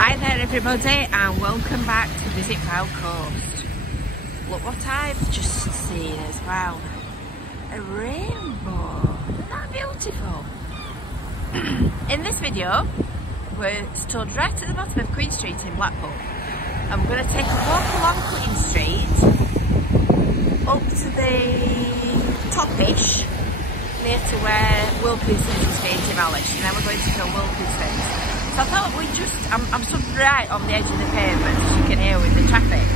Hi there everybody and welcome back to Visit Fylde Coast. Look what I've just seen as well. A rainbow. Isn't that beautiful? In this video we're stood right at the bottom of Queen Street in Blackpool and we're going to take a walk along Queen Street up to the top-ish near to where Wilkinson's is being demolished, and then we're going to film Wilkinson's. So I thought we'd just, I'm stood right on the edge of the pavement, as you can hear with the traffic.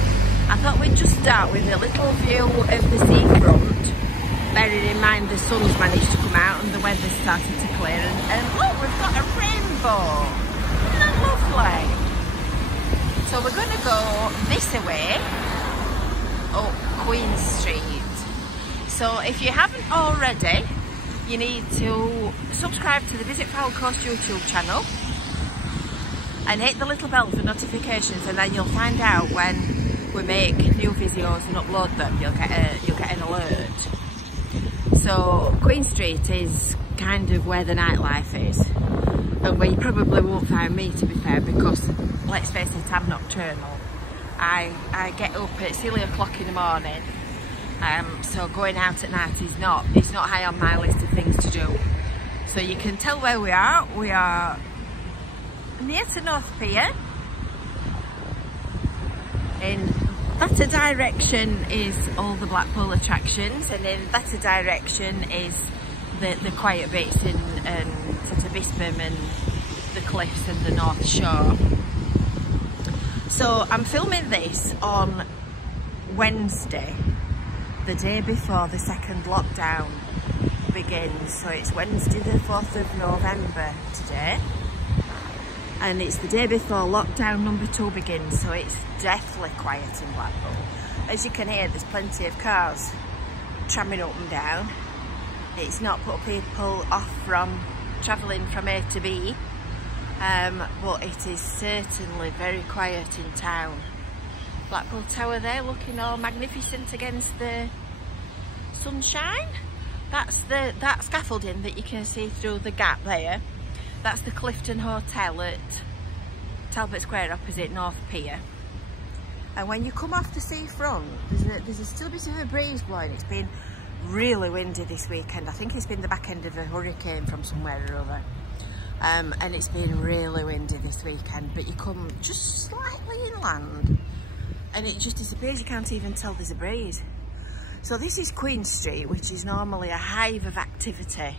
I thought we'd just start with a little view of the seafront, bearing in mind the sun's managed to come out and the weather's started to clear, and look, we've got a rainbow. Isn't that lovely? So we're going to go this way, up Queen Street. So if you haven't already, you need to subscribe to the Visit Fylde Coast YouTube channel and hit the little bell for notifications, and then you'll find out when we make new videos and upload them. You'll get an alert. So Queen Street is kind of where the nightlife is, and where you probably won't find me, to be fair, because let's face it, I'm nocturnal. I get up at silly o'clock in the morning. So going out at night is not high on my list of things to do. So you can tell where we are. We are near to North Pier. In that direction is all the Blackpool attractions, and in that direction is the quiet bits and to Bispam and the cliffs and the North Shore. So I'm filming this on Wednesday, the day before the second lockdown begins. So it's Wednesday the 4th of November today, and it's the day before lockdown number 2 begins, so it's deathly quiet in Blackpool. As you can hear, there's plenty of cars tramming up and down. It's not put people off from travelling from A to B, but it is certainly very quiet in town. Blackpool Tower there, looking all magnificent against the sunshine. That's that scaffolding that you can see through the gap there. That's the Clifton Hotel at Talbot Square opposite North Pier. And when you come off the seafront, there's still a bit of a breeze blowing. It's been really windy this weekend. I think it's been the back end of a hurricane from somewhere or other. And it's been really windy this weekend, but you come just slightly inland and it just disappears. You can't even tell there's a breeze. So this is Queen Street, which is normally a hive of activity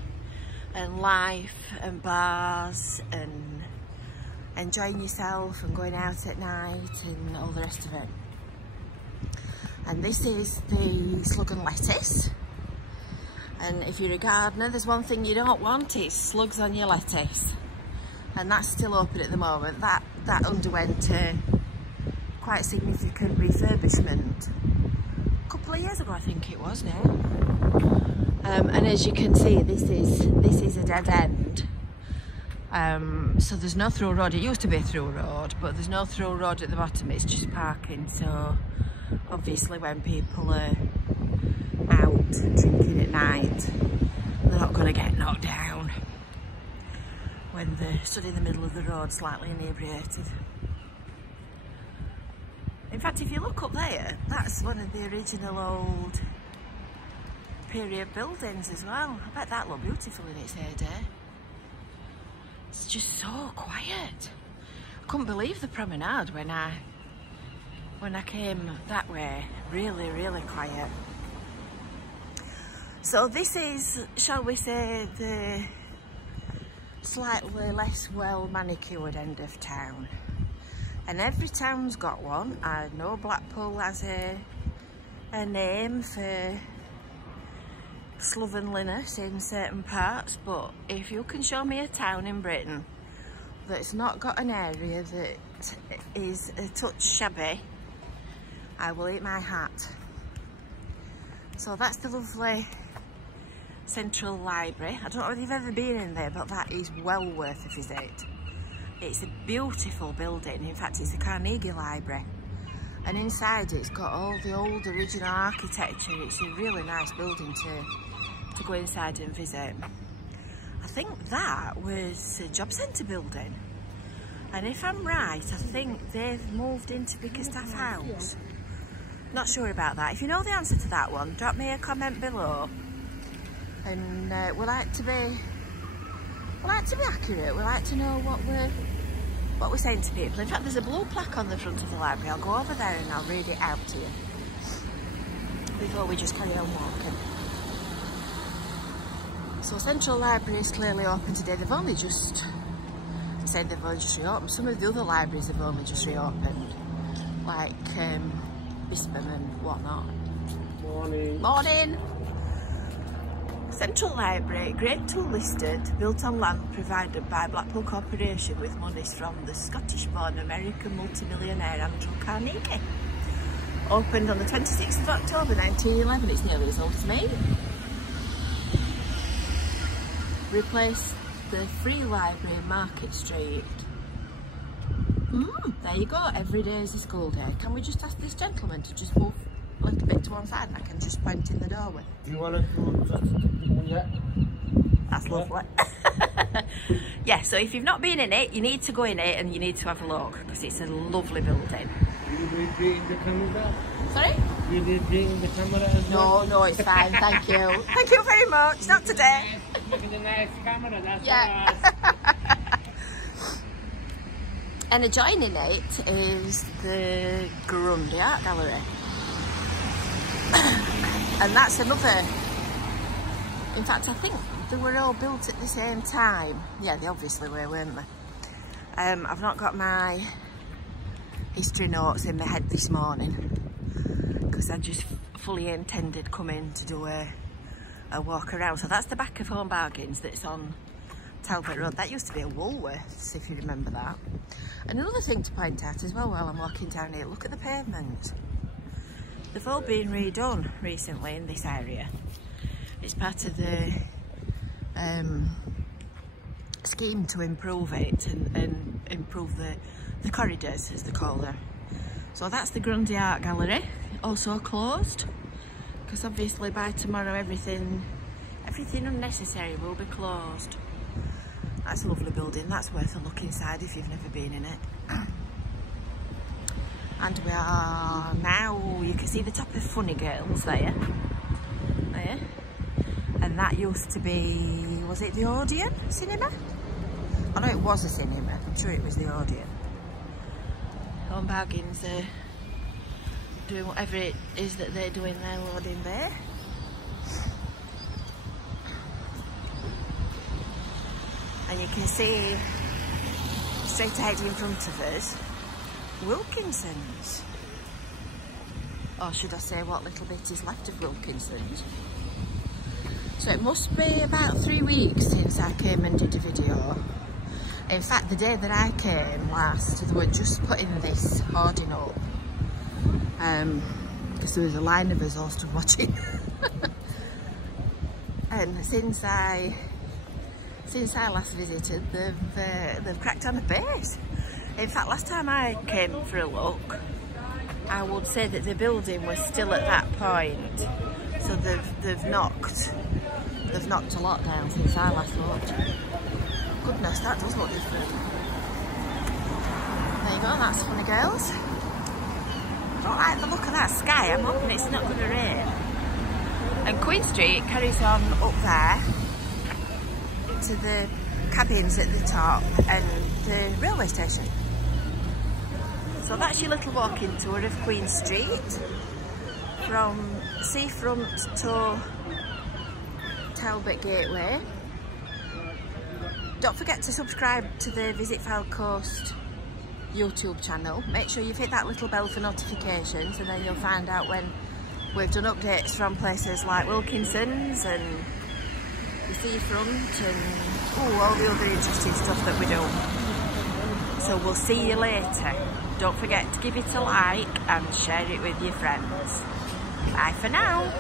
and life and bars and enjoying yourself and going out at night and all the rest of it. And this is the slug and lettuce. And if you're a gardener, there's one thing you don't want, it's slugs on your lettuce. And that's still open at the moment. That underwent quite significant refurbishment a couple of years ago, I think it was now. And as you can see, this is a dead end. So there's no through road. It used to be a through road, but there's no through road at the bottom. It's just parking. So obviously when people are out drinking at night, they're not going to get knocked down when they're stood in the middle of the road slightly inebriated. In fact, if you look up there, that's one of the original old period buildings as well. I bet that looked beautiful in its heyday. It's just so quiet. I couldn't believe the promenade when I came that way. Really, really quiet. So this is, shall we say, the slightly less well manicured end of town. And every town's got one. I know Blackpool has a name for slovenliness in certain parts, but if you can show me a town in Britain that's not got an area that is a touch shabby, I will eat my hat. So that's the lovely Central Library. I don't know if you've ever been in there, but that is well worth a visit. It's a beautiful building. In fact, it's the Carnegie Library, and inside it's got all the old original architecture. It's a really nice building to go inside and visit. I think that was a job centre building. And if I'm right, I think they've moved into Bickerstaff House. Not sure about that. If you know the answer to that one, drop me a comment below. And we like to be accurate. We like to know what we're saying to people. In fact, there's a blue plaque on the front of the library. I'll go over there and I'll read it out to you before we just carry on walking. So Central Library is clearly open today. They've only just reopened. Some of the other libraries have only just reopened, like Bispham and whatnot. Morning. Morning. Central Library, Grade 2 listed, built on land provided by Blackpool Corporation with monies from the Scottish-born American multimillionaire Andrew Carnegie. Opened on the 26th of October 1911, it's nearly as old as me. Replaced the Free Library in Market Street. There you go, every day is a school day. Can we just ask this gentleman to just move a little bit to one side and I can just point in the doorway? Do you want to go yet? That's lovely. Yeah, so if you've not been in it, you need to go in it and you need to have a look because it's a lovely building. You will bring the camera? Sorry? You will bring the camera as well? No, it's fine, thank you. Thank you very much, not today. Look at the nice camera, that's Yeah. all right. And adjoining it is the Grundy Art Gallery. And that's another, in fact I think they were all built at the same time. Yeah, they obviously were, weren't they? I've not got my history notes in my head this morning because I just fully intended coming to do a walk around. So that's the back of Home Bargains that's on Talbot Road. That used to be a Woolworths, if you remember that. And another thing to point out as well while I'm walking down here, look at the pavement. They've all been redone recently in this area. It's part of the scheme to improve it and improve the corridors, as they call them. So that's the Grundy Art Gallery, also closed, because obviously by tomorrow everything unnecessary will be closed. That's a lovely building, that's worth a look inside if you've never been in it. And we are now, you can see the top of Funny Girls there. And that used to be, was it the Odeon cinema? I know it was a cinema, I'm sure it was the Odeon. Home Bargains are doing whatever it is that they're doing there, loading there. And you can see straight ahead in front of us, Wilkinson's. Or should I say what little bit is left of Wilkinson's. So it must be about 3 weeks since I came and did a video. In fact, the day that I came last, they were just putting this hoarding up. Because there was a line of us all stood watching. And since I last visited, they've cracked on a pace. In fact, last time I came for a look, I would say that the building was still at that point. So they've knocked a lot down since I last looked. Goodness, that does look different. There you go, that's Funny Girls. I don't like the look of that sky, I'm hoping it's not going to rain. And Queen Street carries on up there to the cabins at the top and the railway station. So that's your little walking tour of Queen Street from seafront to Talbot Gateway. Don't forget to subscribe to the Visit Fylde Coast YouTube channel. Make sure you've hit that little bell for notifications and then you'll find out when we've done updates from places like Wilkinson's and the seafront and all the other interesting stuff that we do. So we'll see you later. Don't forget to give it a like and share it with your friends. Bye for now.